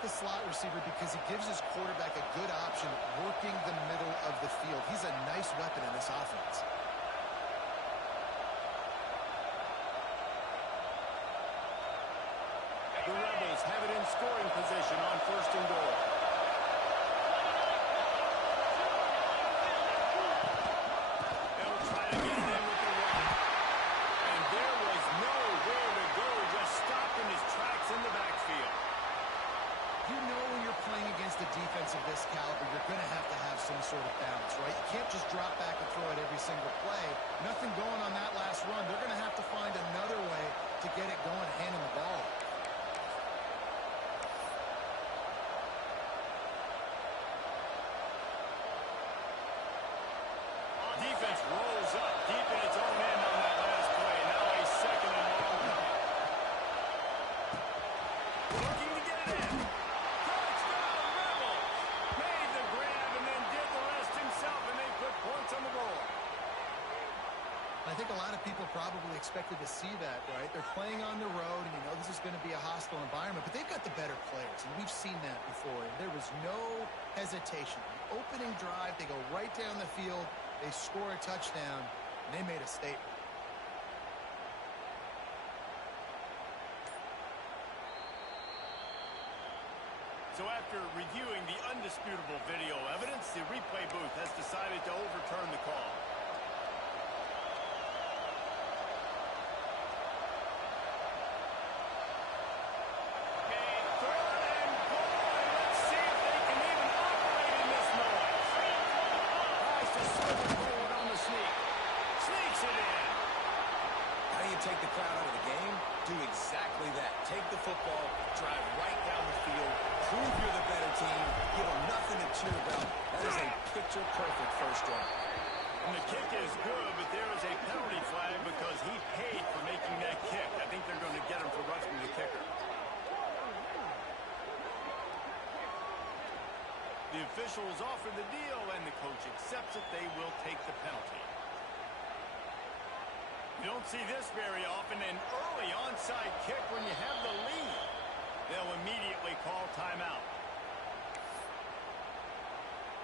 like the slot receiver because he gives his quarterback a good option working the middle of the field. He's a nice weapon in this offense. The Rebels have it in scoring position on 1st and goal. They'll try to get it in with the run. And there was nowhere to go, just stopped in his tracks in the backfield. You know when you're playing against a defense of this caliber, you're going to have some sort of balance, right? You can't just drop back and throw it every single play. Nothing going on that last run. They're going to have to find another way to get it going, handing the ball. Defense rolls up deep in its own end on that last play. Now a 2nd and long. Looking to get it in. Touchdown, Rebels. Made the grab and then did the rest himself, and they put points on the board. I think a lot of people probably expected to see that, right? They're playing on the road, and you know this is going to be a hostile environment, but they've got the better players, and we've seen that before. And there was no hesitation. The opening drive, they go right down the field. They score a touchdown, and they made a statement. So after reviewing the undisputable video evidence, the replay booth has decided to overturn the call. Take the crowd out of the game, do exactly that. Take the football, drive right down the field, prove you're the better team, give them nothing to cheer about. That is a picture-perfect first drive. And the kick is good, but there is a penalty flag because he paid for making that kick. I think they're going to get him for roughing the kicker. The officials offer the deal, and the coach accepts it. They will take the penalty. You don't see this very often, an early onside kick when you have the lead. They'll immediately call timeout.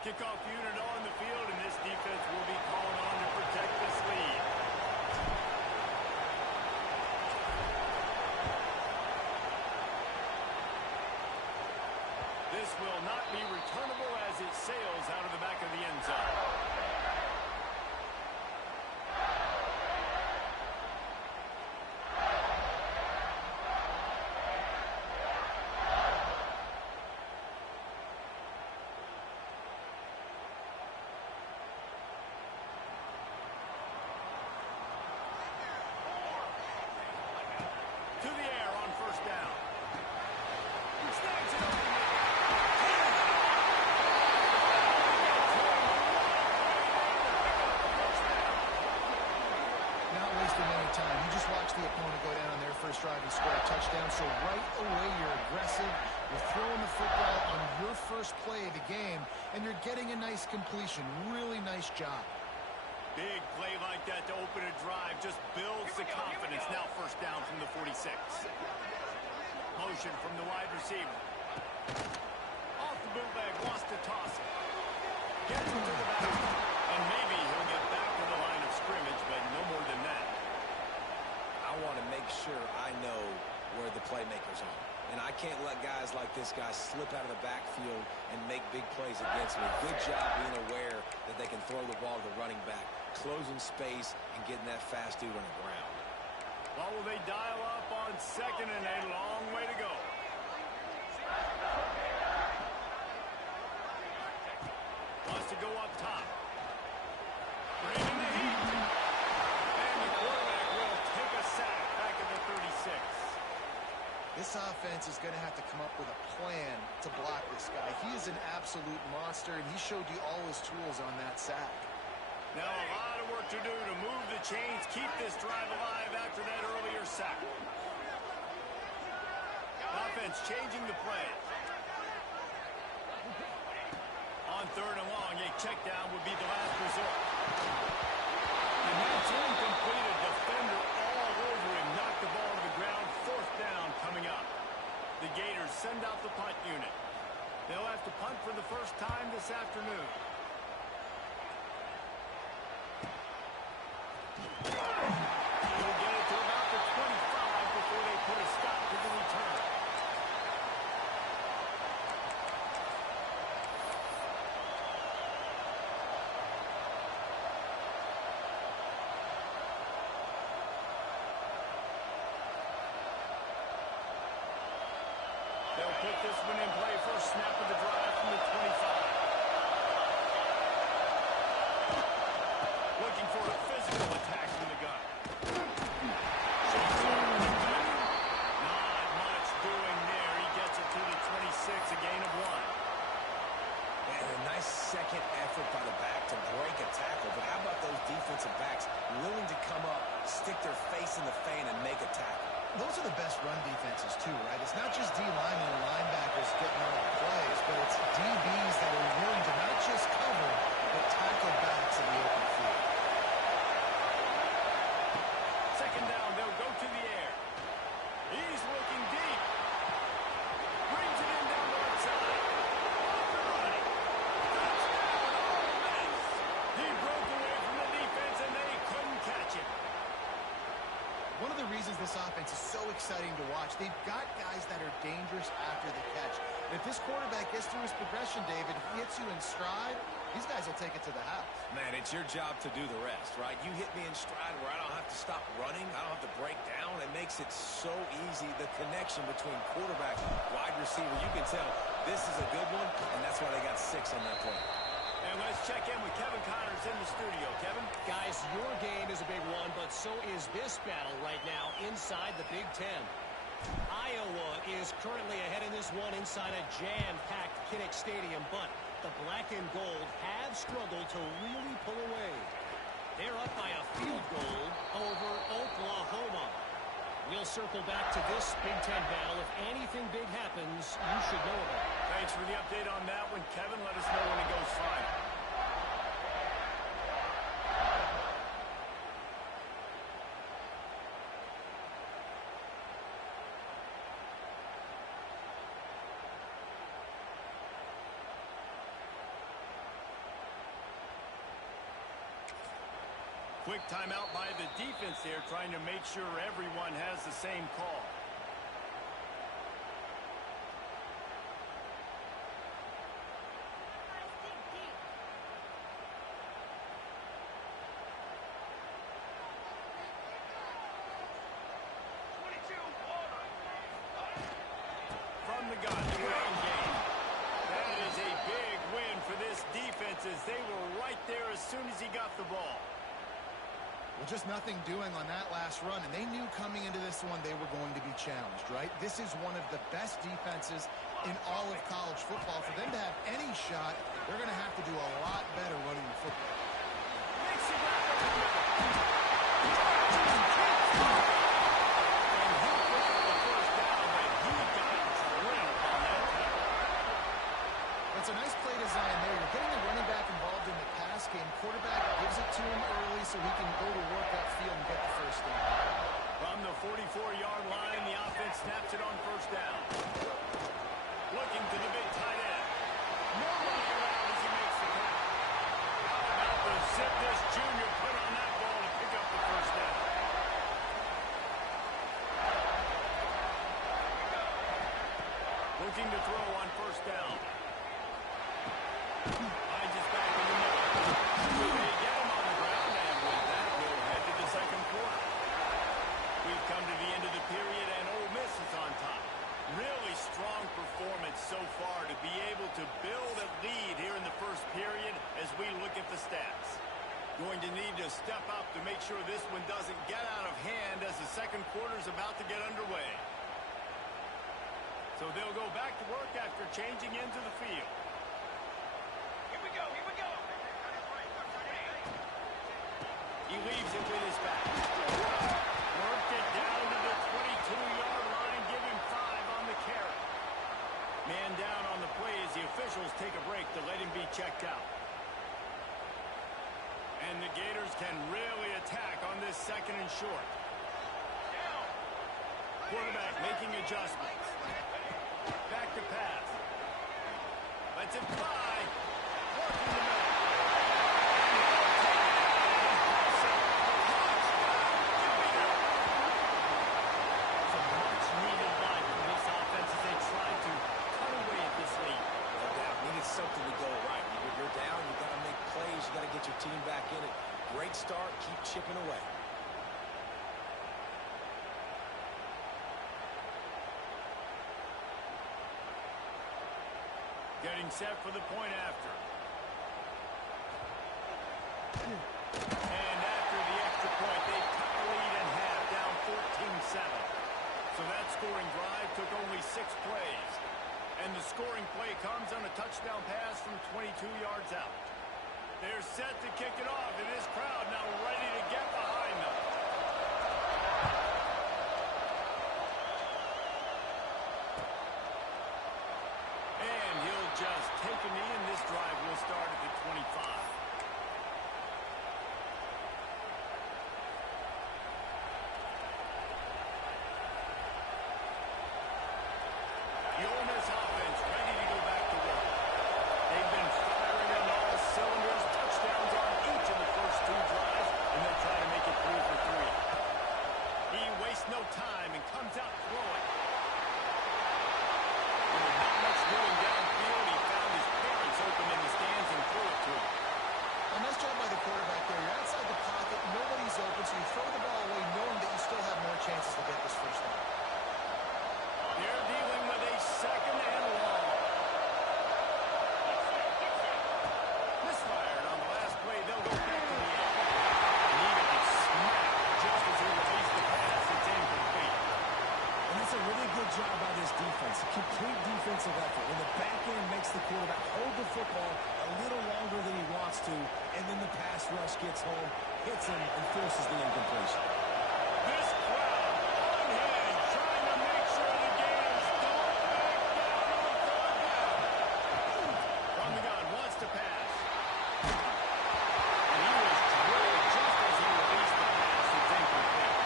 Kickoff unit on the field, and this defense will be called on to protect this lead. This will not be returnable as it sails out of the back of the end zone. To the air on 1st down. He snags it over. Not wasting any time. You just watch the opponent go down on their first drive and score a touchdown. So right away, you're aggressive. You're throwing the football on your first play of the game, and you're getting a nice completion. Really nice job. Big play like that to open a drive just builds the confidence. Now 1st down from the 46. Motion from the wide receiver. Off the bootleg, wants to toss it. Gets it to the back. And maybe he'll get back to the line of scrimmage, but no more than that. I want to make sure I know where the playmakers are. And I can't let guys like this guy slip out of the backfield and make big plays against me. Good job being aware that they can throw the ball to the running back, closing space, and getting that fast dude on the ground. Well, will they dial up on 2nd and a long way to go? Wants to go up top. Bringing the heat. And the quarterback will take a sack back at the 36. This offense is going to have to come up with a plan to block this guy. He is an absolute monster, and he showed you all his tools on that sack. Now a lot of work to do to move the chains, keep this drive alive after that earlier sack. Offense changing the play. On 3rd and long, a check down would be the last resort. And that's incomplete. A defender all over him, knocked the ball to the ground. 4th down coming up. The Gators send out the punt unit. for the first time this afternoon. He'll get it to about the 25 before they put a stop to the return. They'll put this one in play first snap of the drive from the 25. Looking for a physical attack from the gun. Not much doing there. He gets it to the 26, a gain of 1. And a nice second effort by the back to break a tackle. But how about those defensive backs willing to come up, stick their face in the fan, and make a tackle? Those are the best run defenses, too, right? It's not just D linemen and linebackers getting all the plays, but it's DBs that are willing to not just cover, but tackle backs in the open field. Second down, they'll go to the air. He's looking deep. Brings it in down the right side. Off and running. Touchdown, Ole Miss. He broke away from the defense, and they couldn't catch him. One of the reasons this offense is so exciting to watch, they've got guys that are dangerous after the catch. And if this quarterback gets through his progression, David, he hits you in stride, these guys will take it to the house. Man, it's your job to do the rest, right? You hit me in stride where I don't have to stop running. I don't have to break down. It makes it so easy. The connection between quarterback and wide receiver, you can tell this is a good one, and that's why they got 6 on that play. And let's check in with Kevin Connors in the studio. Kevin? Guys, your game is a big one, but so is this battle right now inside the Big Ten. Iowa is currently ahead in this one inside a jam-packed Kinnick Stadium, but the black and gold have struggled to really pull away. They're up by a field goal over Oklahoma. We'll circle back to this Big Ten battle. If anything big happens, you should know about it. Thanks for the update on that one, Kevin. Let us know when it goes final. Quick timeout by the defense there, trying to make sure everyone has the same call. From the gun, ground game. That is a big win for this defense as they were right there as soon as he got the ball. Well, just nothing doing on that last run, and they knew coming into this one they were going to be challenged, right? This is one of the best defenses in all of college football. For them to have any shot, they're going to have to do a lot better running the football. Makes it right over the middle. And he picked up the first down, but he got drilled on that tackle. That's a nice play design there. You're getting the running back involved in the pass game. Quarterback gives it to him early so he can go to work that field and get the first down. From the 44-yard line, the offense snaps it on first down. Looking to the big tight end. No running around as he makes the tackle. How about the zip this junior put on that ball to pick up the first down? Looking to throw on first down. Finds his back in the middle. They get him on the ground, and with that, we'll head to the second quarter. We've come to the end of the period, and Ole Miss is on top. Really strong performance so far to be able to build a lead here in the first period as we look at the stats. Going to need to step up to make sure this one doesn't get out of hand as the second quarter is about to get underway. So they'll go back to work after changing into the field. Here we go, here we go. He leaves it with his back. Worked it down to the 22-yard line, give him 5 on the carry. Man down on the play as the officials take a break to let him be checked out. And the Gators can really attack on this second and short. Quarterback making adjustments. Back to pass. Lets it fly. Working the middle. Some much-needed life for this offense as they try to cut away at this lead. No doubt. Needed something to go right. When you're down, you got to make plays. You got to get your team back in it. Great start. Keep chipping away. Getting set for the point after. And after the extra point, they cut the lead in half, down 14-7. So that scoring drive took only 6 plays. And the scoring play comes on a touchdown pass from 22 yards out. They're set to kick it off, and this crowd now ready to get behind them. And he'll just take a knee, and this drive will start at the 25. The Ole Miss offense ready to go back to work. They've been firing on all cylinders, touchdowns on each of the first 2 drives, and they'll try to make it 3 for 3. He wastes no time and comes out throwing. With not much doing downfield, he found his parents open in the stands and threw it to him. A nice job by the quarterback there. You're outside the pocket, nobody's open, so you throw the ball away knowing that you still have more chances to get this first down. They're dealing with a second and long. Misfired on the last play. They'll go back to the end. And he got smacked just as he released the pass. It's incomplete. And that's a really good job by this defense. A complete defensive effort. When the back end makes the quarterback hold the football a little longer than he wants to, and then the pass rush gets home, hits him, and forces the incompletion. This crowd on hand trying to make sure the Gators don't back down on 3rd down. From the gun, wants to pass. And he was drilled just as he released the pass. It's incomplete.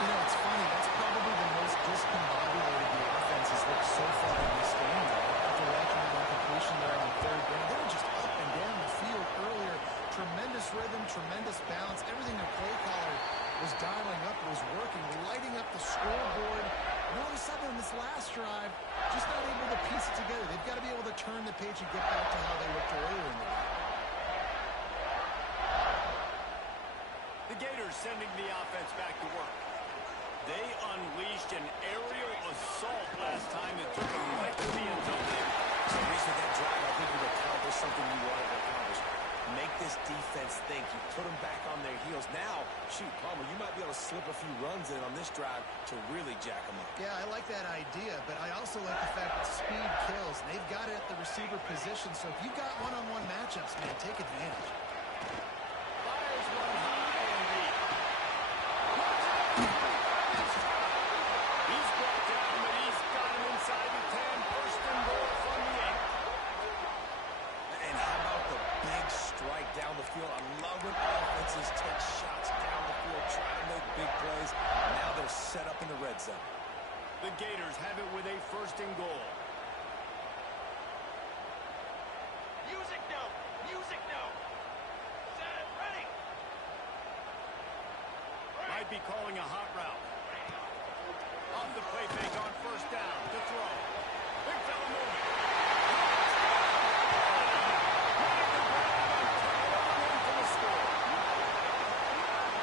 You know, it's funny. That's probably the most discombobulated the offense has looked so far in this game. After watching the incompletion there on 3rd down, they were just up and down the field earlier. Tremendous rhythm, tremendous balance. Everything their play caller was dialing up, was working, lighting up the scoreboard. And all of a sudden, in this last drive, just not able to piece it together. They've got to be able to turn the page and get back to how they looked earlier in the game. The Gators sending the offense back to work. They unleashed an aerial assault last time that took them right to the end zone. So at least with that drive, I think you've accomplished something you wanted to accomplish. Make this defense think. You put them back on their heels. Now, shoot, Palmer, you might be able to slip a few runs in on this drive to really jack them up. Yeah, I like that idea, but I also like the fact that speed kills. They've got it at the receiver position, so if you've got one-on-one matchups, man, take advantage. Fires one high and deep. He's brought down, but he's got him inside the 10. First and goal from the 8. And how about the big strike down the field? I love when offenses take shots down the field, try to make big plays. Now they're set up in the red zone. The Gators have it with a first and goal. Music note. Music note. Set. Ready. Might be calling a hot route. Off the play fake on first down to throw. Big fella moving.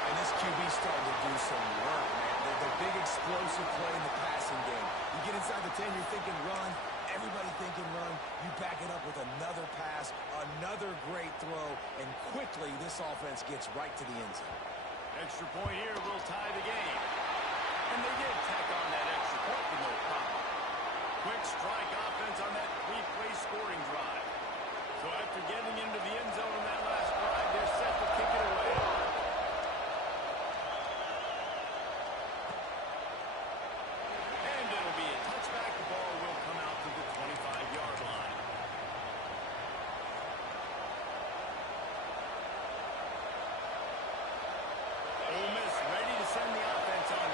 And this QB starting to do some work, man. The big explosive play in the passing game. You get inside the 10, you're thinking run. Everybody thinking run. You back it up with another pass, another great throw, and quickly this offense gets right to the end zone. Extra point here will tie the game. And they did tack on that extra point with no problem. Quick strike offense on that 3-play scoring drive. So after getting into the end zone on that last drive, they're set to kick it away. And it'll be a touchback. The ball will come out to the 25-yard line. Ole Miss ready to send the offense on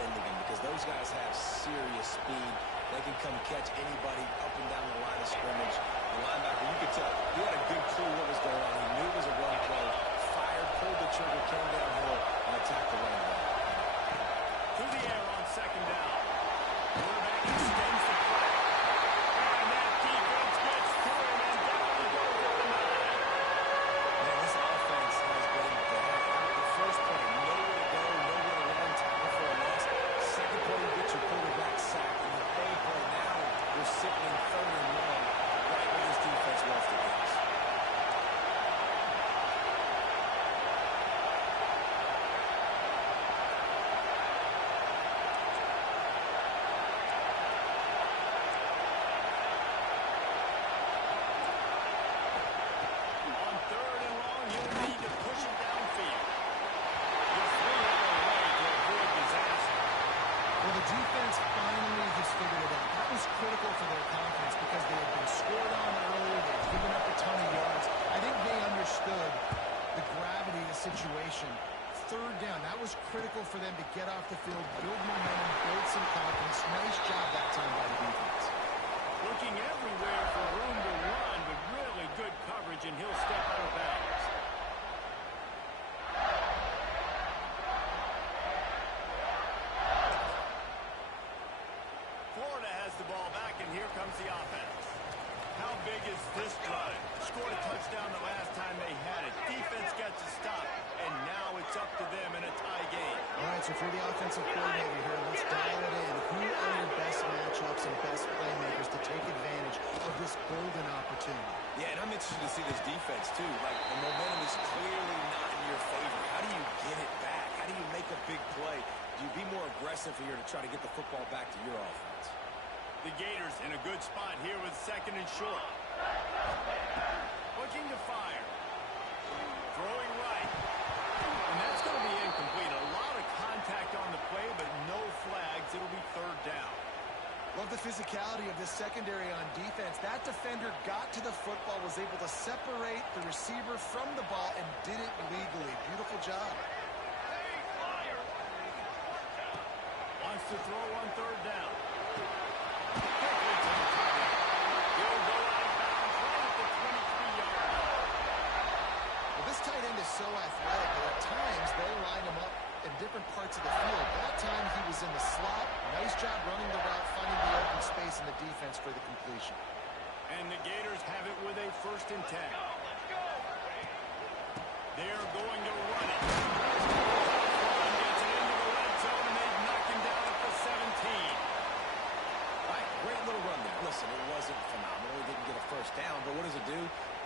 sending him because those guys have serious speed. They can come catch anybody up and down the line of scrimmage. The linebacker, you could tell, he had a good clue what was going on. He knew it was a run play, fired, pulled the trigger, came downhill, and attacked the running back. Through the air on second down. Quarterback extends the play. And that defense gets through him, and down he goes at the 9. Man, this offense has been bad. The first play, nowhere to go, nowhere to run, tackle for a loss. Second play, you get your quarterback sacked. And the third play, now we're sitting in 3rd and 1, right where this defense lost the games. On 3rd and long, you'll need to push it downfield. You're 3 away to avoid disaster. Well, the defense finally has figured it out. That was critical for their confidence because they had been scored on earlier. They had given up a ton of yards. I think they understood the gravity of the situation. 3rd down, that was critical for them to get off the field, build momentum, build some confidence. Nice job that time by the defense. Looking everywhere for room to run, but really good coverage, and he'll step out of bounds. Florida has the ball back, and here comes the offense. How big is this drive? Scored a touchdown the last time they had it. Defense gets a stop, and now it's up to them in a tie game. All right, so for the offensive coordinator here, let's dial it in. Who are your best matchups and best playmakers to take advantage of this golden opportunity? Yeah, and I'm interested to see this defense, too. Like, the momentum is clearly not in your favor. How do you get it back? How do you make a big play? Do you be more aggressive here to try to get the football back to your offense? The Gators in a good spot here with 2nd and short. Looking to fire. Throwing right. And that's going to be incomplete. A lot of contact on the play, but no flags. It'll be 3rd down. Love the physicality of this secondary on defense. That defender got to the football, was able to separate the receiver from the ball, and did it legally. Beautiful job. Wants to throw on 3rd down. Quickly to the target. He'll go out of bounds right at the 23-yard line. Well, this tight end is so athletic that at times they'll line him up in different parts of the field. That time he was in the slot. Nice job running the route, finding the open space in the defense for the completion. And the Gators have it with a 1st and 10. They're going to run it. Run gets it into the red zone, and they've knocked him down at the 17. All right, great little run there. Listen, it wasn't phenomenal. He didn't get a 1st down, but what does it do?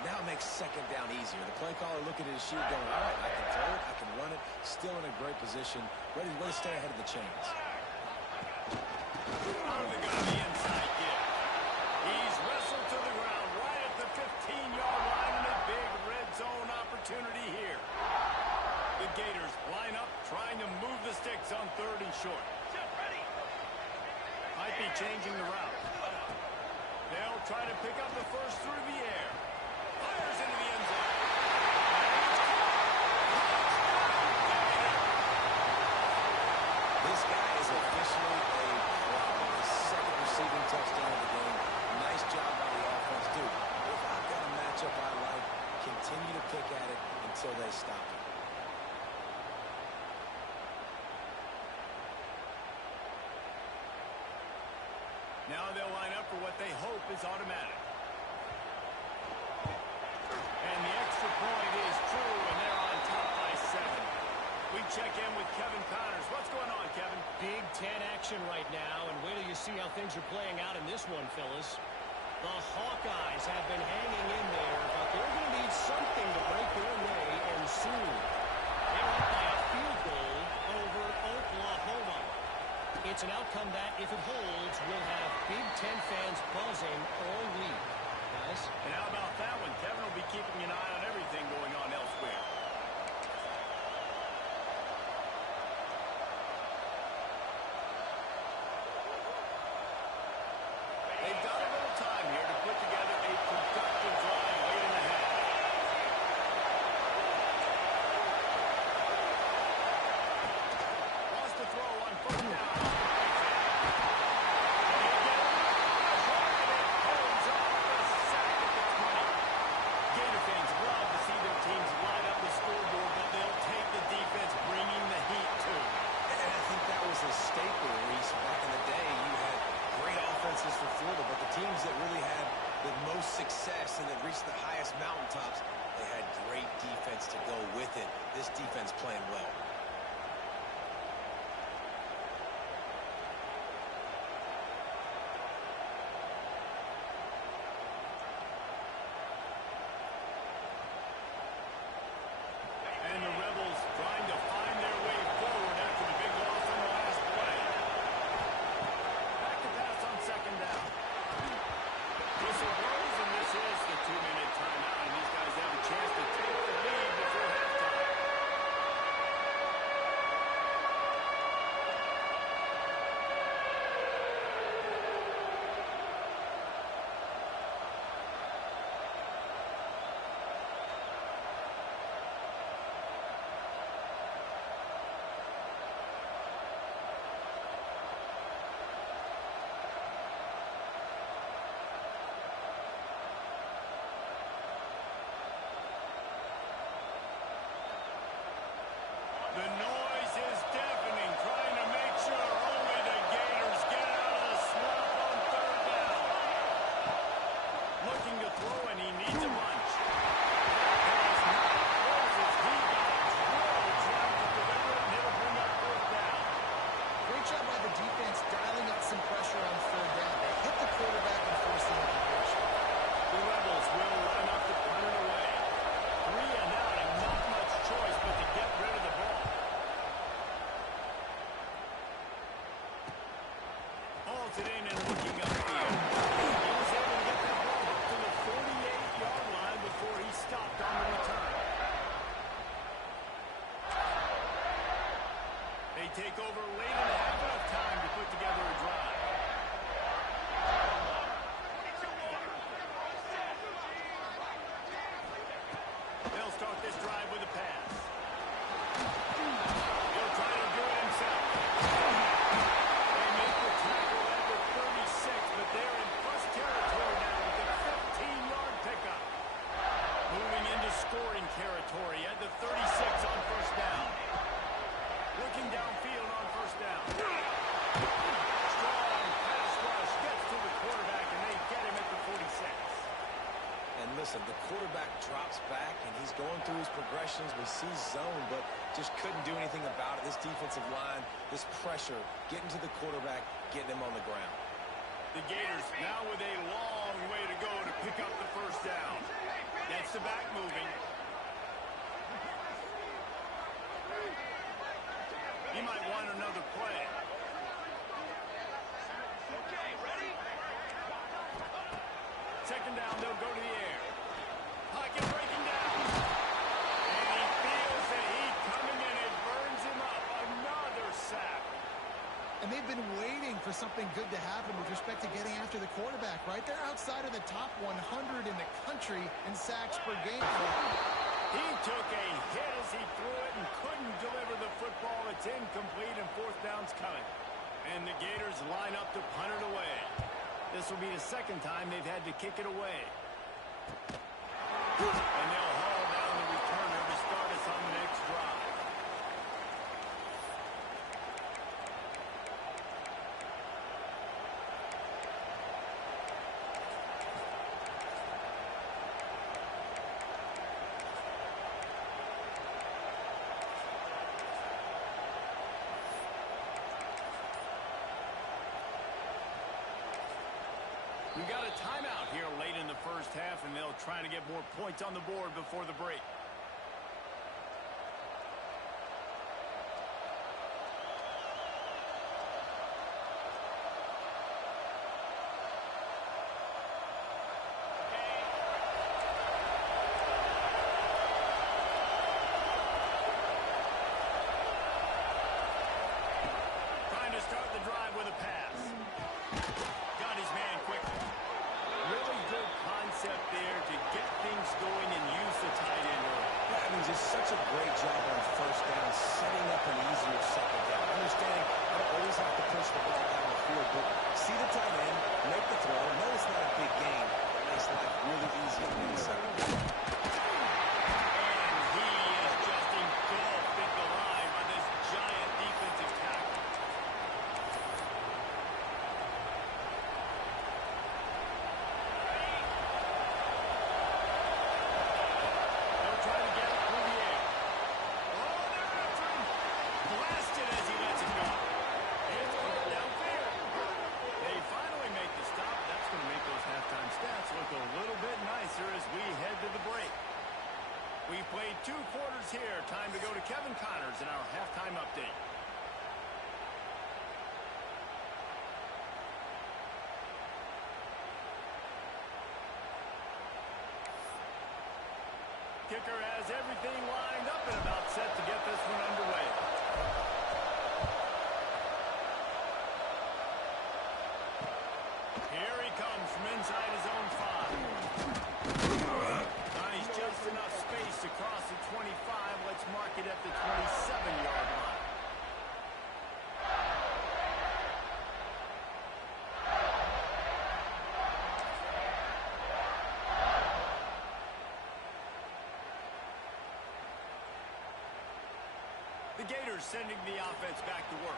Now it makes 2nd down easier. The play caller looking at his sheet going, all right, I can throw it, I can run it, still in a great position, ready to stay ahead of the chains. Out of the inside give. He's wrestled to the ground right at the 15-yard line, and a big red zone opportunity here. The Gators line up, trying to move the sticks on 3rd and short. Might be changing the route. They'll try to pick up the first through the air. Fires into the end zone. This guy is officially a problem. His 2nd receiving touchdown of the game. Nice job by the offense. Dude, if I've got a matchup I like, continue to pick at it until they stop it. Now they'll line up for what they hope is automatic. And the extra point is true, and they're on top by 7. We check in with Kevin Connors. What's going on, Kevin? Big 10 action right now, and wait till you see how things are playing out in this one, fellas. The Hawkeyes have been hanging in there, but they're going to need something to break their way, and soon. They're up by a field goal over Oklahoma. It's an outcome that, if it holds, will have Big Ten fans buzzing all week. Guys? And how about that one? Kevin will be keeping an eye on everything going on elsewhere. They've got a little time here to put together a productive drive late in the half. Wants to throw on 1st down. take over late and have enough time to put together a drive. They'll start this drive with a pass. He'll try to do it himself. They make the tackle at the 36, but they're in plus territory now with a 15-yard pickup. Moving into scoring territory at the 36 on first down. Looking downfield on first down. Strong pass rush gets to the quarterback, and they get him at the 46. And listen, the quarterback drops back, and he's going through his progressions. We see zone, but just couldn't do anything about it. This defensive line, this pressure, getting to the quarterback, getting him on the ground. The Gators now with a long way to go to pick up the first down. Gets the back moving. He might want another play. Okay, ready? Second down, they'll go to the air. Pocket breaking down. And he feels the heat coming, and it burns him up. Another sack. And they've been waiting for something good to happen with respect to getting after the quarterback, right? They're outside of the top 100 in the country in sacks per game. He took a hit as he threw it and couldn't deliver the football. It's incomplete, and fourth down's coming. And the Gators line up to punt it away. This will be the second time they've had to kick it away. And they'll haul down the returner to start us on the next drive. We got a timeout here late in the first half, and they'll try to get more points on the board before the break. Trying to start the drive with a pass. Got his man quickly. Really good concept there to get things going and use the tight end early. Yeah, I mean, just such a great job on first down, setting up an easier second down. Understanding I don't always have to push the ball down the field, but see the tight end, make the throw. No, it's not a big game. It makes life really easy on the inside. And he is just engulfed at the line by this giant defensive tackle. They'll try to get it through the air. Oh, they're after him. Blasted as he lets it go. It's caught downfield. They finally make the stop. That's going to make those halftime stats look a little bit nicer as we head to the break. We've played 2 quarters here. Time to go to Kevin Connors in our halftime update. Kicker has everything lined up and about set to get this one underway. Here he comes from inside his own 5. Nice, just enough space to cross the 25. Let's mark it at the 27-yard line. The Gators sending the offense back to work.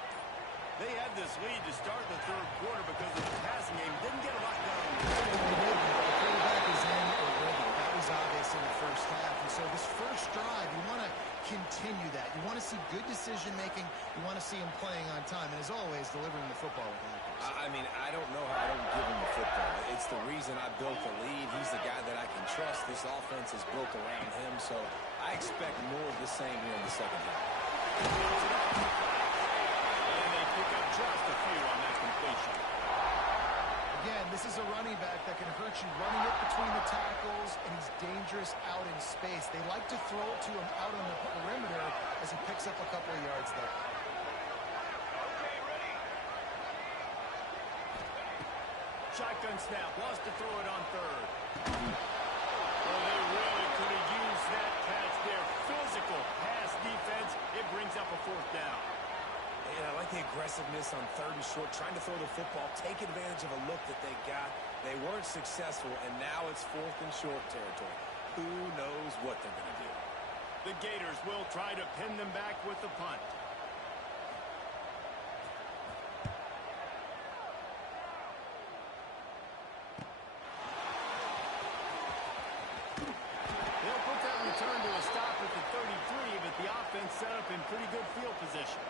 They had this lead to start the third quarter because of the passing game. Didn't get a lot done. The quarterback is in already. That was obvious in the first half. And so this first drive, you want to continue that. You want to see good decision-making. You want to see him playing on time. And as always, delivering the football with accuracy. I mean, I don't know how I don't give him the football. It's the reason I built the lead. He's the guy that I can trust. This offense is built around him. So I expect more of the same here in the second half. And they pick up just a few on that completion. Again, this is a running back that can hurt you running it between the tackles, and he's dangerous out in space. They like to throw it to him out on the perimeter as he picks up a couple of yards there. Shotgun snap. Wants to throw it on third. Well, they really could have used that catch there. Physical pass defense. It brings up a fourth down. And I like the aggressiveness on third and short, trying to throw the football, take advantage of a look that they got. They weren't successful, and now it's fourth and short territory. Who knows what they're going to do? The Gators will try to pin them back with the punt. They'll put that return to a stop at the 33, but the offense set up in pretty good field position.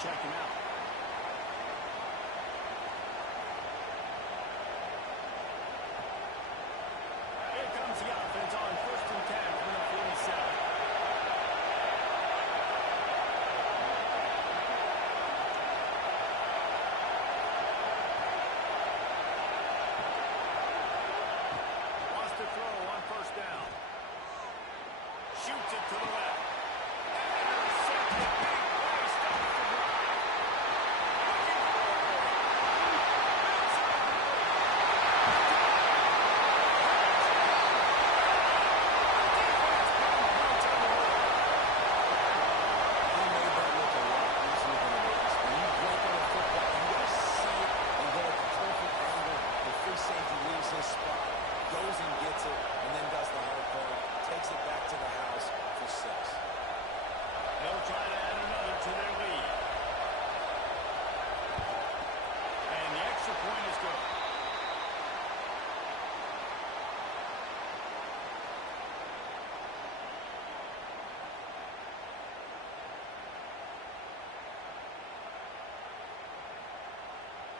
Check him out. Here comes the offense on 1st and 10 from the 47. Wants to throw on 1st down. Shoots it to the left.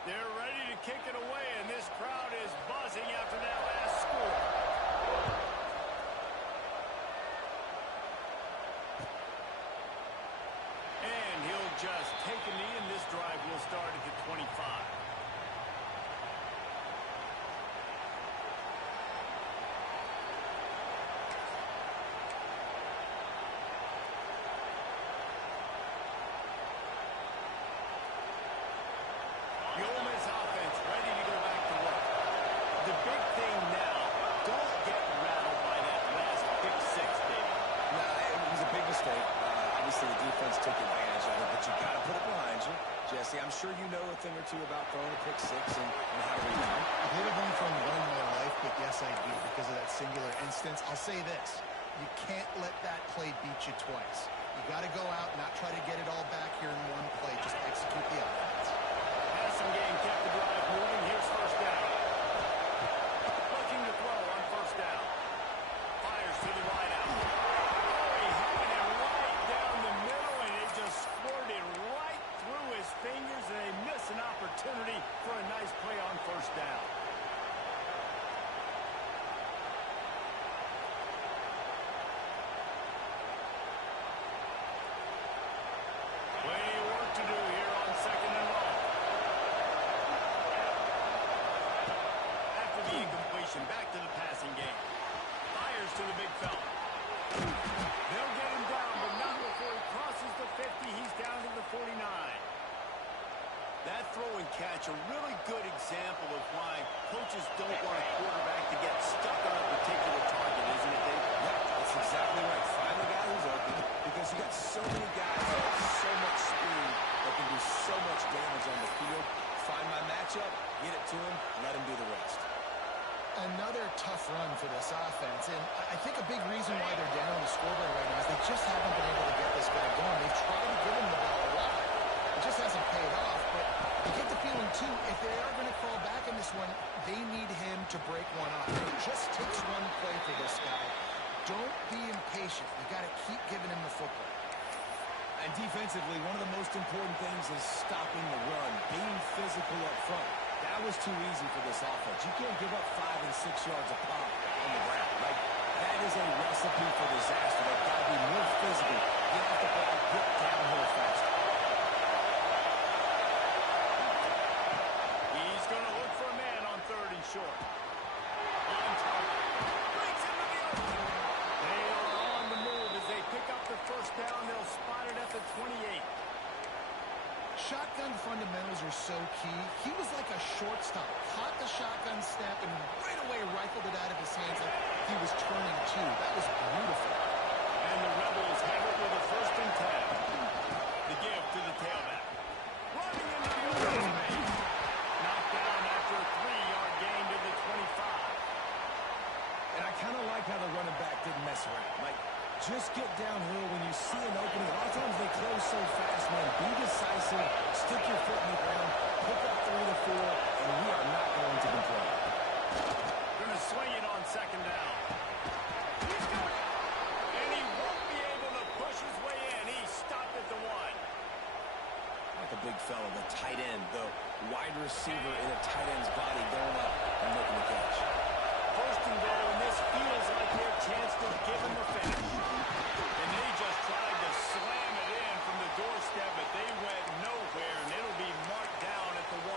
They're ready to kick it away, and this crowd is buzzing after that last score. And he'll just take a knee, and this drive will start at the 25. The Ole Miss offense ready to go back to work. The big thing now, don't get rattled by that last pick six, David. Nah, it was a big mistake. Obviously, the defense took advantage of it, but you got to put it behind you. Jesse, I'm sure you know a thing or two about throwing a pick six and how to rebound. I've heard of one from one in my life, but yes, I do because of that singular instance. I'll say this. You can't let that play beat you twice. You got to go out and not try to get it all back here in one play. Just execute the offense. Passing game kept the drive moving. Here's 1st down. Looking to throw on 1st down. Fires to the right out. He had it right down the middle, and it just squirted right through his fingers, and they miss an opportunity for a nice play on 1st down. Plenty of work to do here on 2nd and long. After the incompletion, back to the passing game. Fires to the big fella. They'll get him down, but not before he crosses the 50. He's down to the 49. That throw and catch, a really good example of why coaches don't want a quarterback to get stuck on a particular target, isn't it, Dave? Yep, that's exactly right. Find the guy who's open because you got so many guys that have so much speed that can do so much damage on the field. Find my matchup, get it to him, let him do the rest. Another tough run for this offense, and I think a big reason why they're down on the scoreboard right now is they just haven't been able to get this guy going. They've tried to give him the ball a lot. It just hasn't paid off, but I get the feeling, too, if they are going to crawl back in this one, they need him to break one off. It just takes one play for this guy. Don't be impatient. You got to keep giving him the football. And defensively, one of the most important things is stopping the run, being physical up front. That was too easy for this offense. You can't give up 5 and 6 yards a pop on the ground. Like, that is a recipe for disaster. They've got to be more physical, get off the ball, get downhill faster. He's going to look for a man on 3rd and short. On target. Breaks into the open. They are on the move as they pick up the first down. They'll spot it at the 28. Shotgun fundamentals are so key. He was like a shortstop. Caught the shotgun snap and right away rifled it out of his hands like he was turning two. That was beautiful. And the Rebels have it with a 1st and 10. The give to the tailback. Running into the open space. Knocked down after a 3-yard gain to the 25. And I kind of like how the running back didn't mess around. Like, just get downhill when you see an opening. A lot of times they close so fast, man. Be decisive, stick your foot in the ground, pick up 3 to 4, and we are not going to complain. Going to swing it on 2nd down. He's got it. And he won't be able to push his way in. He stopped at the 1. Like a big fella, the tight end, the wide receiver in a tight end's body going up and making the catch. 1st and goal, and this feels like their chance to give him a finish. And they just tried to slam it in from the doorstep, but they went nowhere, and it'll be marked down at the 1.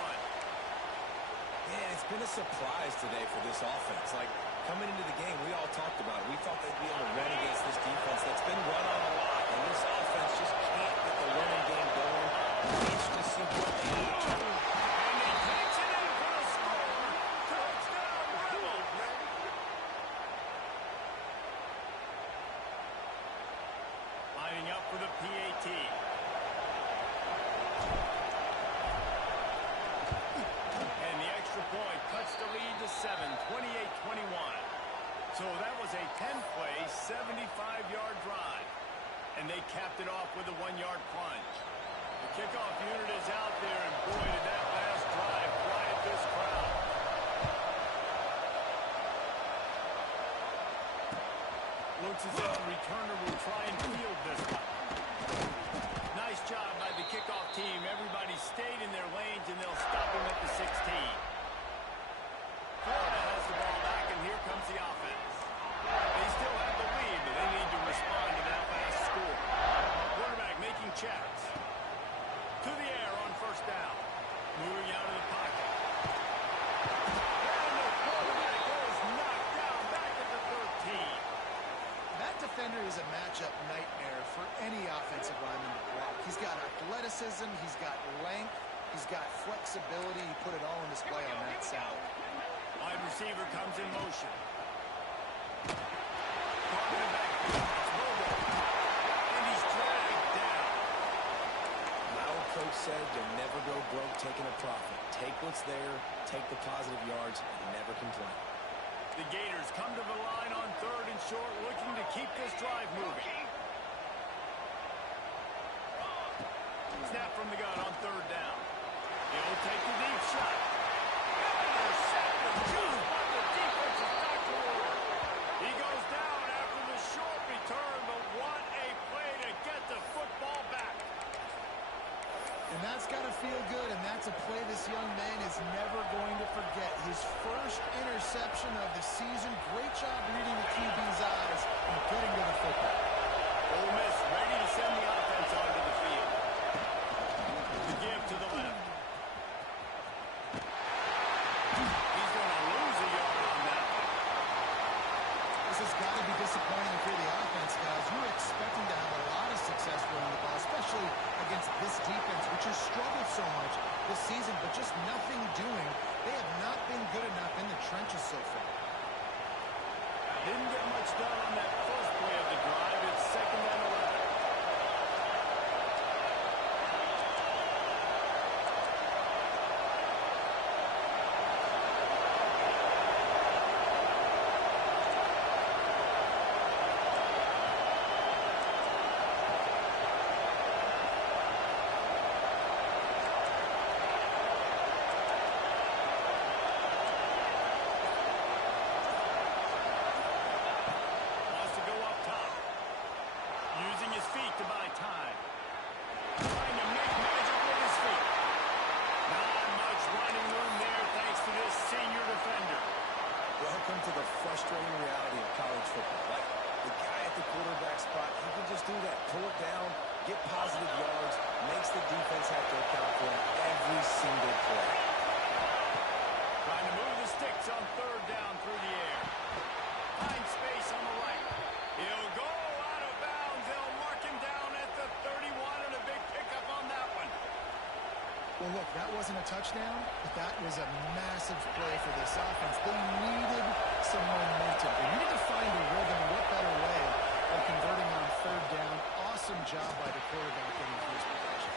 Man, it's been a surprise today for this offense. Like, coming into the game, we all talked about it. We thought they'd be able to run against this defense that's been run on a lot, and this offense just can't get the running game going. It's just simple. And he takes it in for the score. Touchdown, Rebels. Lining up for the PAT. And the extra point cuts the lead to 7, 28-21. So that was a 10-play, 75-yard drive. And they capped it off with a 1-yard plunge. The kickoff unit is out there, and boy, did that last drive quiet this crowd. Looks as though the returner will try and field this one. Nice job by the kickoff team. Everybody stayed in their lanes, and they'll stop him at the 16. Florida has the ball back, and here comes the offense. They still have the lead, but they need to respond to that last score. Quarterback making checks. To the air on 1st down. Moving out of the pocket. And the quarterback is knocked down back at the 13. That defender is a matchup nightmare for any offensive lineman to block. He's got athleticism, he's got length, he's got flexibility. He put it all on display on that side. Wide receiver comes in motion. Caught in the backfield. It's Bobo. And he's dragged down. My old coach said you'll never go broke taking a profit. Take what's there, take the positive yards, and never complain. The Gators come to the line on 3rd and short, looking to keep this drive moving. Snap from the gun on 3rd down. He'll take the deep shot. Intercepted just by the defensive back to order. He goes down after the short return, but what a play to get the football back. And that's got to feel good, and that's a play this young man is never going to forget. His first interception of the season. Great job reading the QB's eyes and getting to the football. Ole Miss ready to send the offense onto the field. The give to the left. He's going to lose a yard on that. This has got to be disappointing for the offense, guys. You were expecting to have a lot of success running the ball, especially against this defense, which has struggled so much this season, but just nothing doing. They have not been good enough in the trenches so far. Didn't get much done on that first play of the drive. It's 2nd and 11. yards, makes the defense have to account for him every single play. Trying to move the sticks on third down through the air. Finds space on the right. He'll go out of bounds. They'll mark him down at the 31, and a big pickup on that one. Well, look, that wasn't a touchdown, but that was a massive play for this offense. They needed some momentum. They needed to find a rhythm. What better way than converting on third down? Awesome job by the quarterback getting first protection.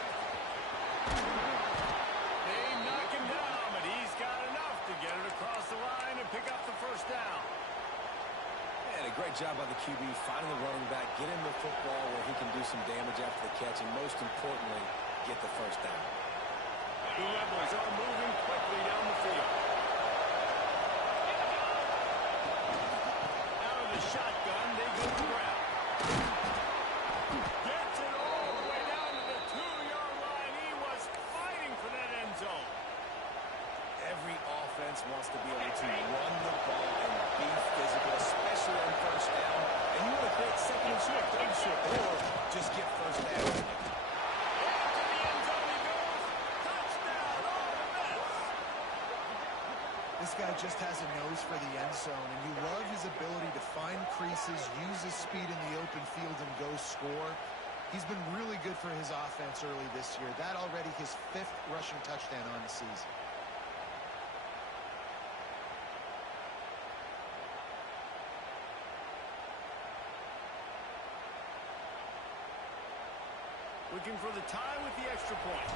They knock him down, but he's got enough to get it across the line and pick up the first down. And a great job by the QB finding the running back, get him the football where he can do some damage after the catch, and most importantly, get the first down. The Rebels are moving quickly down the field. Out of the shotgun, they go to the ground. Gets it all the way down to the 2-yard line. He was fighting for that end zone. Every offense wants to be able to run the ball and be physical, especially on first down. And you want to create second and short, third and short, or just get first down. This guy just has a nose for the end zone, and you love his ability to find creases, use his speed in the open field, and go score. He's been really good for his offense early this year. That already his 5th rushing touchdown on the season. Looking for the tie with the extra point.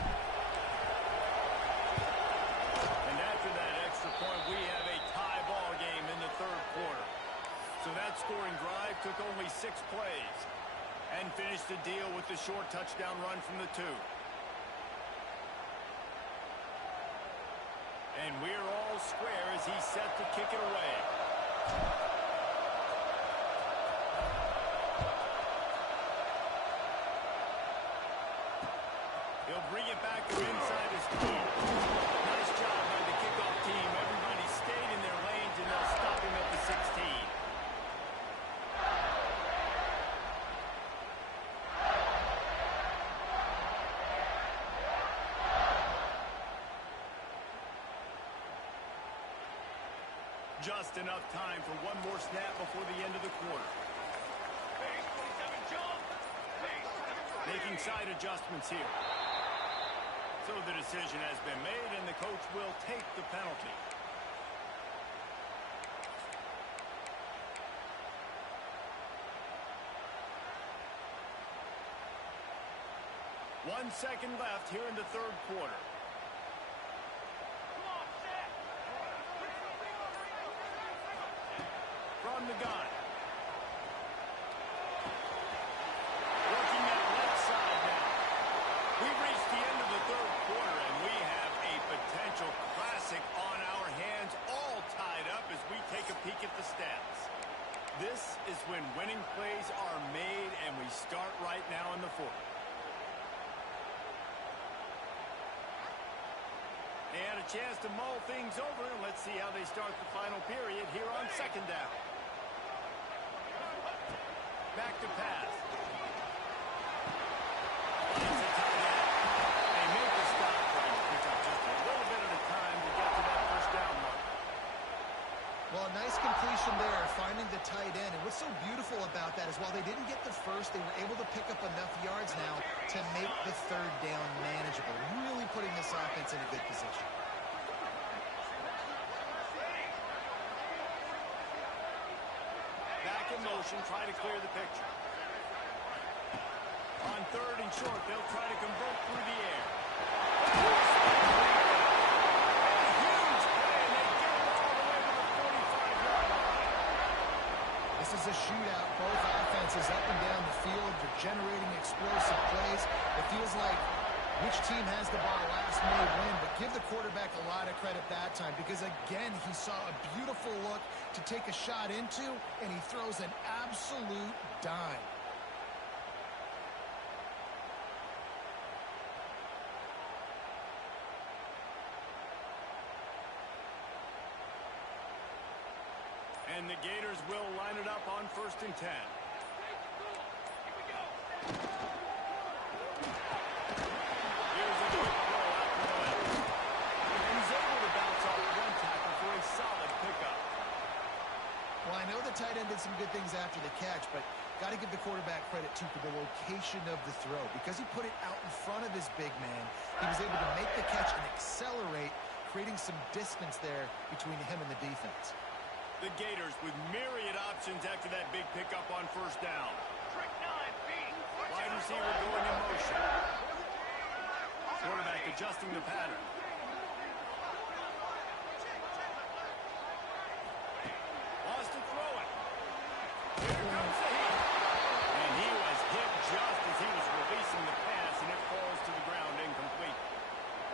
And after that extra point, we have a tie ball game in the third quarter. So that scoring drive took only 6 plays and finished the deal with the short touchdown run from the 2. And we're all square as he's set to kick it away. He'll bring it back to inside his team. Nice job by the kickoff team. Everybody stayed in their lanes, and they'll stop him at the 16. Just enough time for one more snap before the end of the quarter. Making side adjustments here. So the decision has been made, and the coach will take the penalty. One second left here in the third quarter. From the gun. Working that left side now. We've reached the end of the third quarter, and we have a potential classic on our hands, all tied up as we take a peek at the stats. This is when winning plays are made, and we start right now in the fourth. They had a chance to mull things over, and let's see how they start the final period here on second down. Back to pass. Finds a tight end. They make the stop, trying to pick up just a little bit at a time to get to that first down mark. Well, a nice completion there, finding the tight end. And what's so beautiful about that is while they didn't get the first, they were able to pick up enough yards now to make the third down manageable, really putting this offense in a good position. Back in motion, try to clear the picture. On third and short, they'll try to convert through the air. Huge play, and they get it all the way to the 45-yard line. This is a shootout. Both offenses up and down the field. They're generating explosive plays. It feels like which team has the ball last may win, but give the quarterback a lot of credit that time because, again, he saw a beautiful look to take a shot into, and he throws an absolute dime. And the Gators will line it up on 1st and 10. after the catch, but got to give the quarterback credit, too, for the location of the throw. Because he put it out in front of his big man, he was able to make the catch and accelerate, creating some distance there between him and the defense. The Gators with myriad options after that big pickup on first down. Trick 9, B. Wide receiver going in motion. Quarterback adjusting the pattern. Wants to throw it. Here comes the heat. And he was hit just as he was releasing the pass, and it falls to the ground incomplete.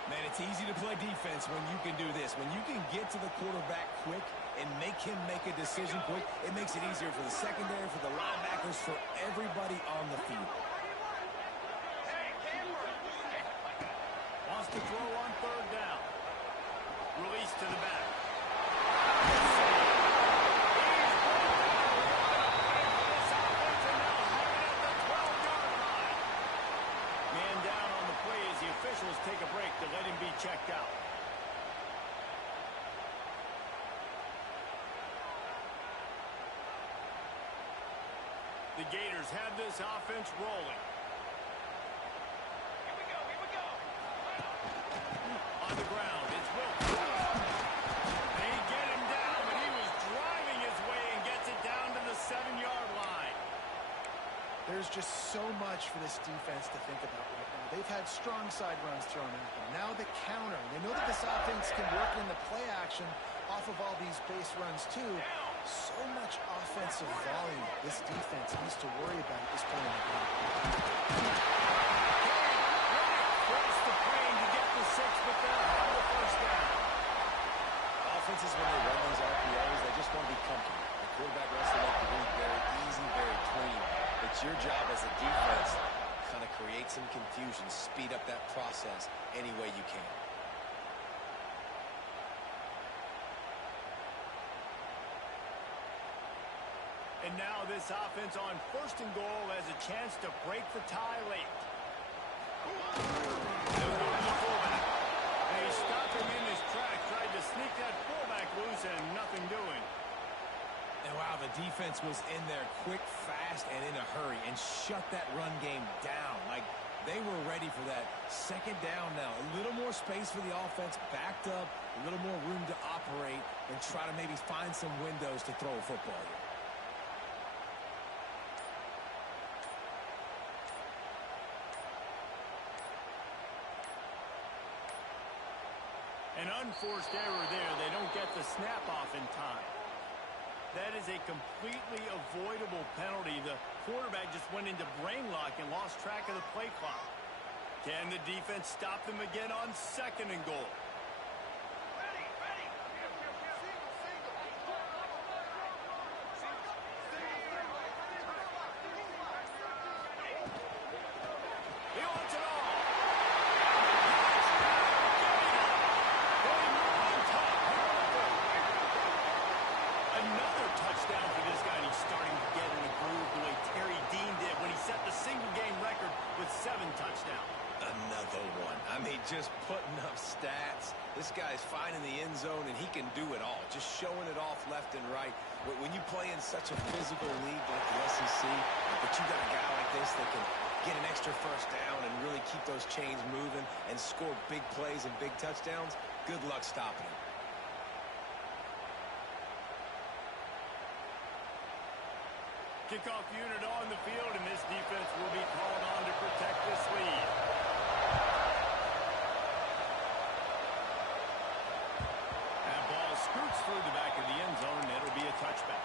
Man, it's easy to play defense when you can do this. When you can get to the quarterback quick and make him make a decision quick, it makes it easier for the secondary, for the linebackers, for everybody on the field. Wants to throw on third down. Release to the back. Man down on the play as the officials take a break to let him be checked out. The Gators have this offense rolling. Here we go. On the ground, it's Wilson. They get him down, but he was driving his way and gets it down to the 7-yard line. There's just so much for this defense to think about right now. They've had strong side runs thrown at them. Now the counter. They know that this offense can work in the play action off of all these base runs too. So much offensive volume this defense needs to worry about at this point in the game. Cross the plane to get the 6, but they'll have the first down. Offenses, when they run these RPOs, they just want to be comfortable. The quarterback wants to make the read very easy, very clean. It's your job as a defense to kind of create some confusion, speed up that process any way you can. And now this offense on first and goal has a chance to break the tie late. They'll go to the fullback. And he stopped him in his tracks, tried to sneak that fullback loose, and nothing doing. And wow, the defense was in there quick, fast, and in a hurry and shut that run game down. Like, they were ready for that second down now. A little more space for the offense, backed up, a little more room to operate and try to maybe find some windows to throw a football in. An unforced error there. They don't get the snap off in time. That is a completely avoidable penalty. The quarterback just went into brain lock and lost track of the play clock. Can the defense stop them again on second and goal? He wants it all. Another touchdown for this guy. He's starting to get in a groove the way Terry Dean did when he set the single-game record with 7 touchdowns. Another one. I mean, just putting up stats. This guy's finding the end zone, and he can do it all. Just showing it off left and right. When you play in such a physical league like the SEC, but you got a guy like this that can get an extra first down and really keep those chains moving and score big plays and big touchdowns, good luck stopping him. Kickoff unit on the field, and this defense will be called on to protect this lead. That ball scoots through the back of the end zone, and it'll be a touchback.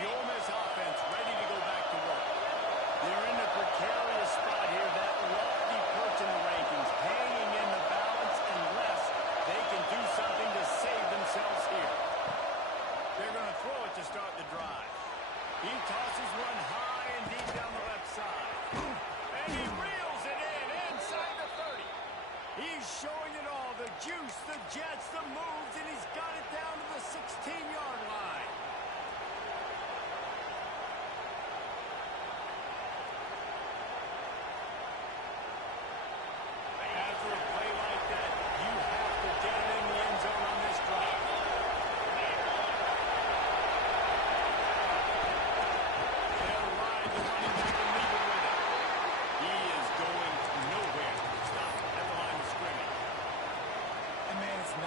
The Ole Miss offense ready to go back to work. They're in a precarious spot here, that lofty perch in the rankings, hanging in the balance unless they can do something to save themselves here. They're going to throw it to start the drive. He tosses one high and deep down the left side. And he reels it in inside the 30. He's showing it all, the juice, the jets, the moves, and he's got it down to the 16-yard line.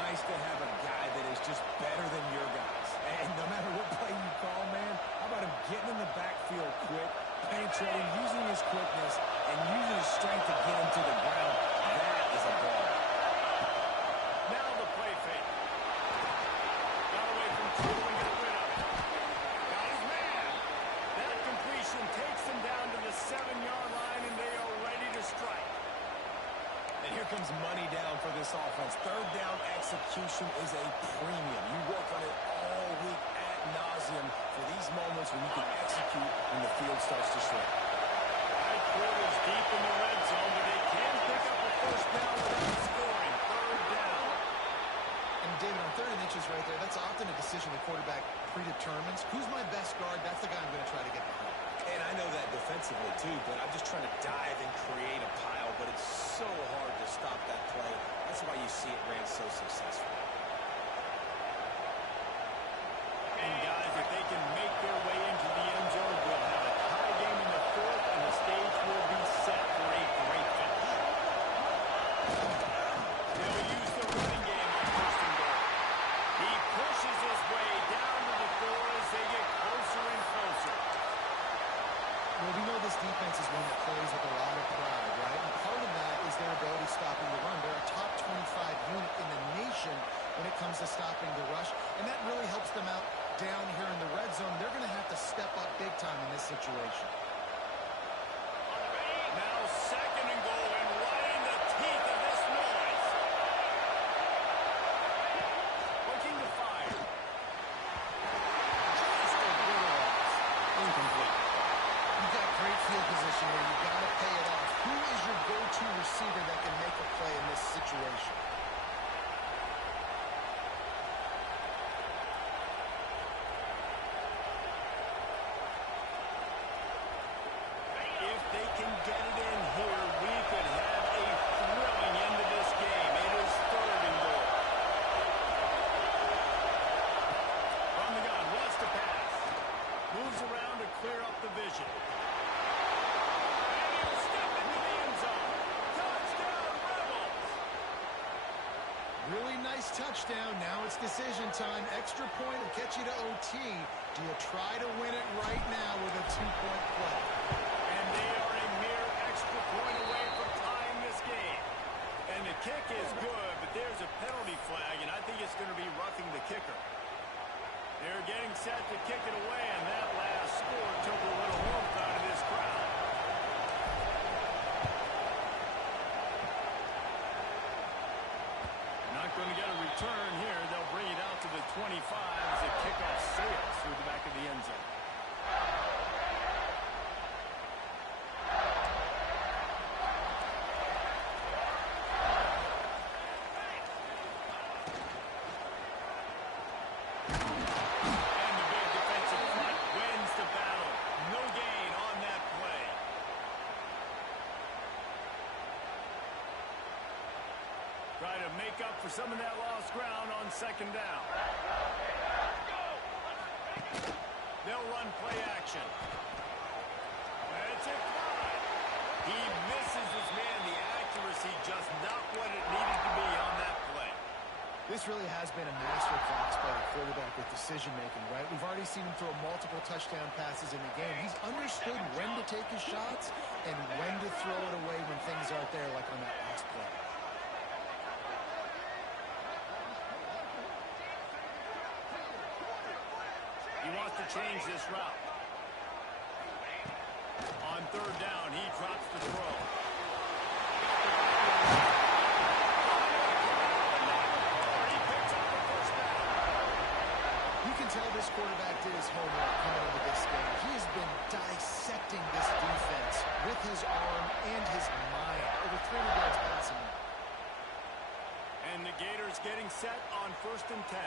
nice to have a guy that is just better than your guys. And no matter what play you call, man, how about him getting in the backfield quick, penetrating, using his quickness, and using his strength to get him to the ground? That is a ball. Now the play fake. Got away from trouble and got rid of it. Got his man. That completion takes him down to the 7-yard line, and they are ready to strike. And here comes money down for this offense. Third down execution is a premium. You work on it all week ad nauseum for these moments when you can execute when the field starts to shrink. 5 quarters deep in the red zone, but they can pick up a first down without scoring. Third down. And David, on 3rd and inches right there, that's often a decision the quarterback predetermines. Who's my best guard? That's the guy I'm going to try to get behind. And I know that defensively too, but I'm just trying to dive and create a pile, but it's so hard to stop that play. That's why you see it ran so successfully. And guys, if they can make their way into the end zone, we'll have a tie game in the 4th, and the stage will be set for a great finish. They'll use the running game on 1st and goal. He pushes his way down to the 4 as they get closer and closer. Well, we know this defense is one that plays with a lot of pride, right? And part of that is their ability stopping the run. They're a top 25 unit in the nation when it comes to stopping the rush, and that really helps them out down here in the red zone. They're going to have to step up big time in this situation. Now 2nd and goal, and right in the teeth of this noise. Looking to fire. Just a little off. Incomplete. You've got great field position here. You've got to pay it off. Who is your go-to receiver that can make a play in this situation? If they can get it in here, we could have a thrilling end to this game. It is 3rd and goal. From the gun, wants to pass. Moves around to clear up the vision. And he'll step into the end zone. Touchdown, Rebels! Really nice touchdown. Now it's decision time. Extra point will get you to OT. Do you try to win it right now with a 2-point play? And they are a mere extra point away from tying this game. And the kick is good, but there's a penalty flag, and I think it's going to be roughing the kicker. They're getting set to kick it away, and that last score took a little warmth out of this crowd. Not going to get a return here. They'll bring it out to the 25 as the kickoff sails through the back of the end zone. And the big defensive front wins the battle. No gain on that play. Try to make up for some of that lost ground on 2nd down. They'll run play action. That's it. He misses his man. The accuracy just not what it needed to be on that play. This really has been a masterclass by the quarterback with decision-making, right? We've already seen him throw multiple touchdown passes in the game. He's understood when to take his shots and when to throw it away when things aren't there, like on that last play. He wants to change this route. On 3rd down, he drops the throw. He picks up the first down. You can tell this quarterback did his homework coming into this game. He has been dissecting this defense with his arm and his mind. Over 300 yards passing. And the Gators getting set on 1st and 10.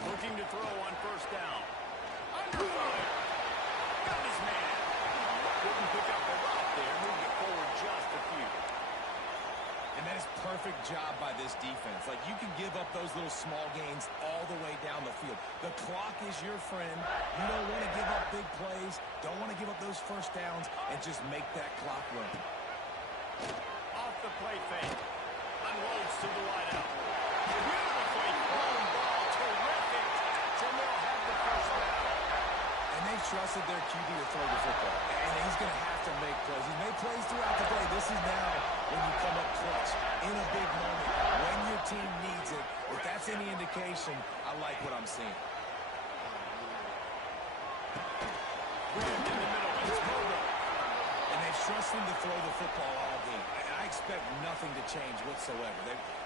Looking to throw on 1st down. Under fire. Got his man. Couldn't pick up the route there. Moved it forward just a few. And that is perfect job by this defense. Like, you can give up those little small gains all the way down the field. The clock is your friend. You don't want to give up big plays. Don't want to give up those those first downs and just make that clock run. Off the play fake. Unloads to the wideout. Beautifully thrown ball. Terrific catch, and they'll have the first down. And they've trusted their QB to throw the football. And he's going to have to make plays. He's made plays throughout the day. This is now when you come up clutch in a big moment when your team needs it. If that's any indication, I like what I'm seeing. Grabbed in the middle. It's Bogo. And they've trusted him to throw the football all game. And I expect nothing to change whatsoever.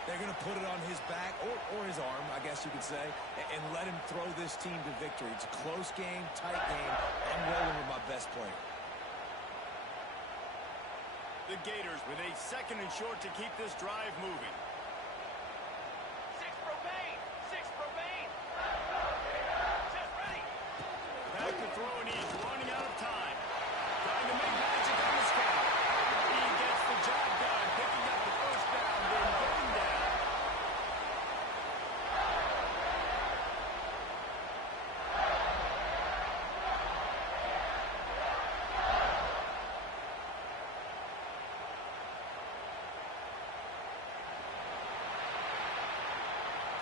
They're going to put it on his back, or his arm, I guess you could say, and let him throw this team to victory. It's a close game, tight game. I'm rolling with my best player. The Gators with a 2nd and short to keep this drive moving. 6 propane! 6 propane! Just ready! Back to throw, and he's running out of time. Trying to make magic on the scout. He gets the job done, picking up the first down, then getting down.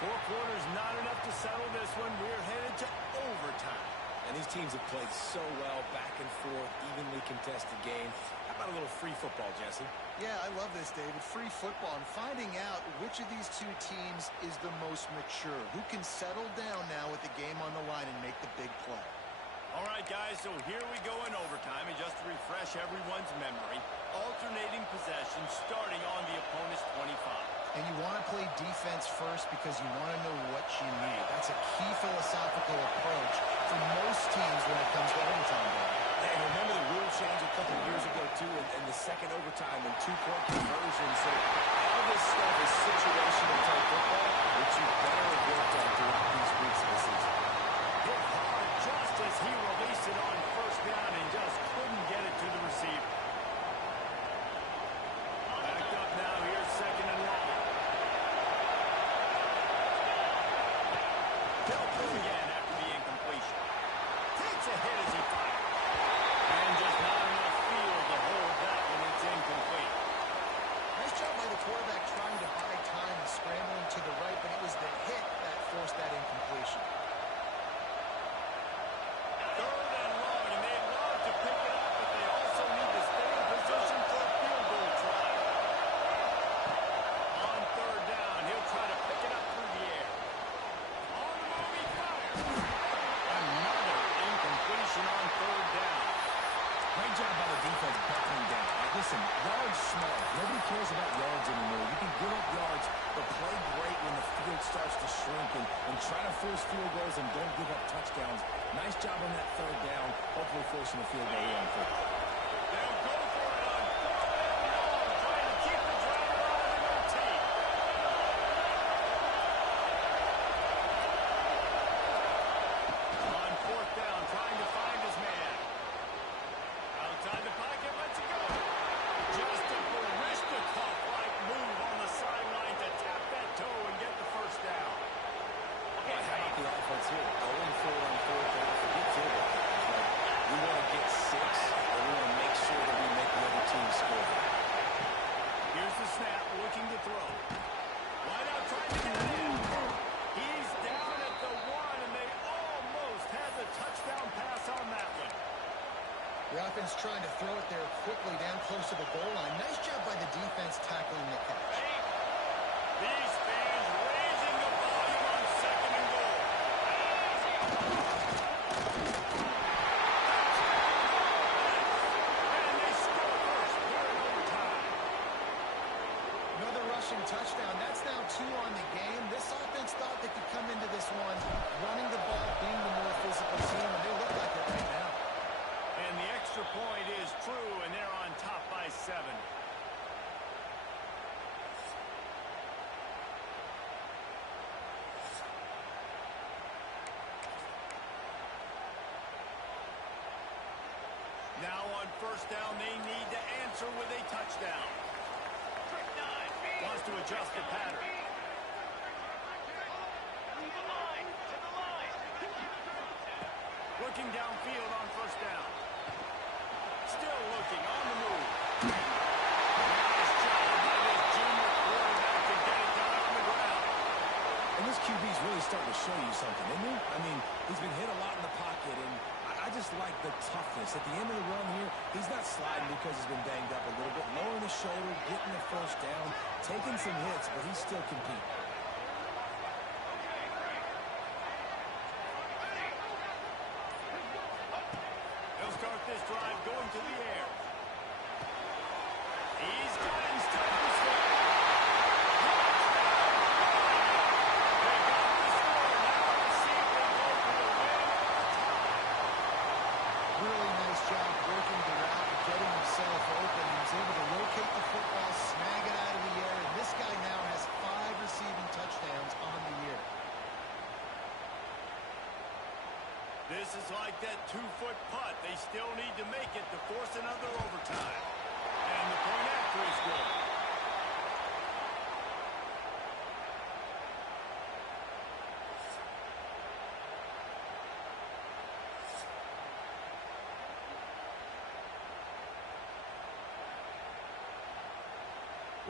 Four quarters not enough to settle this one. We're headed to overtime. And these teams have played so well, back and forth, evenly contested game. How about a little free football, Jesse? Yeah, I love this, David. Free football and finding out which of these two teams is the most mature. Who can settle down now with the game on the line and make the big play. All right, guys, so here we go in overtime. And just to refresh everyone's memory, alternating possession starting on the opponent's 25. And you want to play defense first because you want to know what you need. That's a key philosophical approach for most teams when it comes to overtime. Hey, remember the rule change a couple of years ago, too, in the second overtime and 2-point conversion. So all this stuff is situational type football, which you better have worked on throughout these weeks of the season. Hit hard just as he released it on first down and just couldn't get it to the receiver. Backed up now, here's 2nd and long. They'll pull again after the incompletion. Takes a hit as he fires. And just not enough field to hold that when it's incomplete. Nice job by the quarterback trying to buy time and scrambling to the right, but it was the hit that forced that incompletion. 3rd and long, and they'd love to pick it up, but they also need to stay in position for a field goal try. On 3rd down, he'll try to pick it up through the air. On the move, he fires. Another incompletion on 3rd down. Great job by the defense buckling down. Like, listen, yards small. Nobody cares about yards anymore. You can give up yards, but play great when the field starts to shrink and try to force field goals and don't give up touchdowns. Nice job on that 3rd down. Hopefully forcing a field goal here on 4th. They'll go for it on 4th and long, trying to keep the drive alive in OT. On 4th down, trying to find his man. Outside the pocket, lets it go. Just a Barishnikov-like move on the sideline to tap that toe and get the first down. How about the offense here? Going for on 4th down. Forget field goal. We want to get 6, and we want to make sure that we make the other team score. Here's the snap, looking to throw. Wide out, trying to get it in. He's down at the 1, and they almost had the touchdown pass on that one. The offense trying to throw it there quickly down close to the goal line. Nice job by the defense tackling the catch. These fans raising the volume on 2nd and goal. And they score first here in overtime. Another rushing touchdown. That's now 2 on the game. This offense thought they could come into this one running the ball, being the more physical team, and they look like it right now. And the extra point is true, and they're on top by 7. Now on 1st down, they need to answer with a touchdown. Trick 9, Wants to adjust the pattern. To the line! To the line! Looking downfield on 1st down. show you something, isn't he? I mean, he's been hit a lot in the pocket, and I just like the toughness. At the end of the run here, he's not sliding because he's been banged up a little bit. Lowering the shoulder, getting the first down, taking some hits, but he's still competing. He'll start this drive going to the air. He's got his time to score. They got the score. Now let's see if they go for the win or a tie. Really nice job working the route and getting himself open. He was able to locate the football, snag it out of the air, and this guy now has 5 receiving touchdowns on the year. This is like that 2-foot putt. They still need to make it to force another overtime. And the point after is good.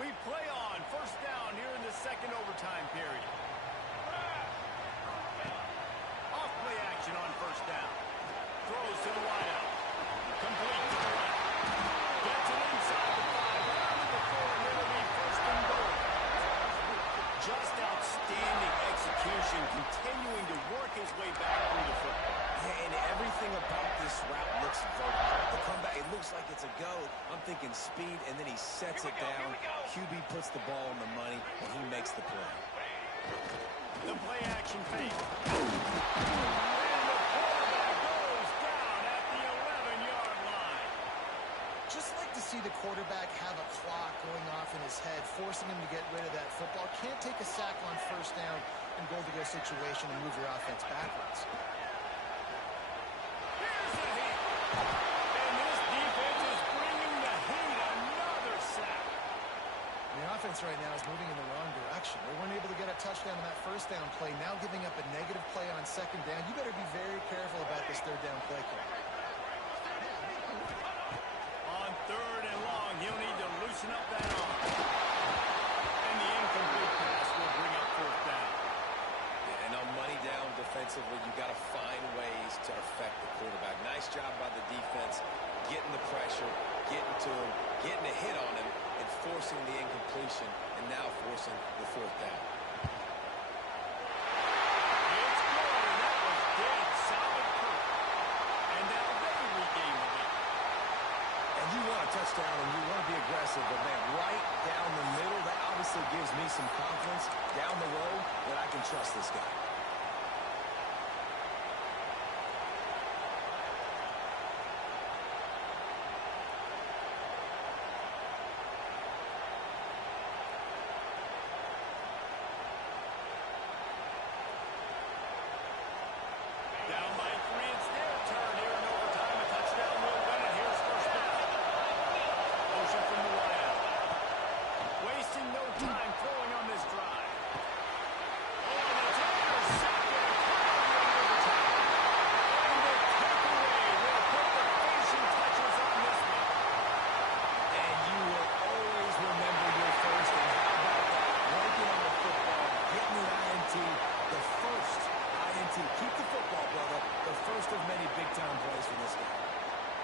We play on first down here in the second overtime period. Off play action on first down. Throws to the wideout. Complete to the left. Gets it inside the 5, down to the 4, and it'll be first and goal. Just outstanding execution, continuing to work his way back through the football. Yeah, and everything about this route looks vertical. The comeback, it looks like it's a go. I'm thinking speed, and then he sets it down. QB puts the ball on the money, and he makes the play. The play action fake. And the quarterback goes down at the 11-yard line. Just like to see the quarterback have a clock going off in his head, forcing him to get rid of that football. Can't take a sack on first down and goal-to-go situation and move your offense backwards. Here's the hit. And this defense is bringing the heat. Another sack. The offense right now is moving in the wrong direction. They weren't able to get a touchdown on that first down play. Now giving up a negative play on second down. You better be very careful about this third down play call. On third and long, he'll need to loosen up that arm. And the incomplete pass will bring up fourth down. Yeah, and on money down defensively, you got to find ways to affect the quarterback. Nice job by the defense, getting the pressure, getting to him, getting a hit on him, and forcing the incompletion, and now forcing the fourth down. It's good, and that was dead solid proof. And now they regain the lead. And you want a touchdown, and you want to be aggressive, but, man, right down the middle, that obviously gives me some confidence down the road that I can trust this guy. Down by 3, it's their turn here in overtime. A touchdown will win it. Here's first down. Motion from the wideout. Wasting no time throwing on this drive. Oh, and it's intercepted. In overtime. And the takeaway will put the finishing touches on this one. And you will always remember your first, and how about that? Breaking on the football, getting an INT, the first INT. Keep the football, brother. The first of many big-time plays for this guy.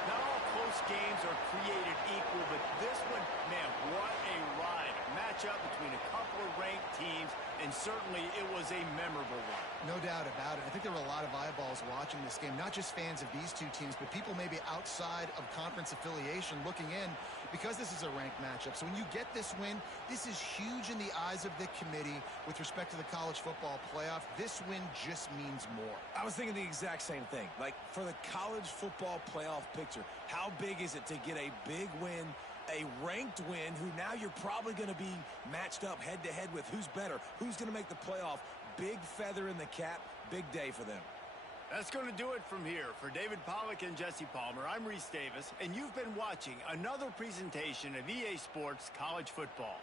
Not all close games are created equal, but this one, man, what a ride. A matchup between a couple of ranked teams, and certainly it was a memorable one. No doubt about it. I think there were a lot of eyeballs watching this game, not just fans of these two teams, but people maybe outside of conference affiliation looking in because this is a ranked matchup. So when you get this win, this is huge in the eyes of the committee with respect to the college football playoff. This win just means more. I was thinking the exact same thing. Like, for the college football playoff picture, how big is it to get a big win, a ranked win, who now you're probably going to be matched up head-to-head with who's better, who's going to make the playoff. Big feather in the cap, big day for them. That's going to do it from here. For David Pollack and Jesse Palmer, I'm Reese Davis, and you've been watching another presentation of EA Sports College Football.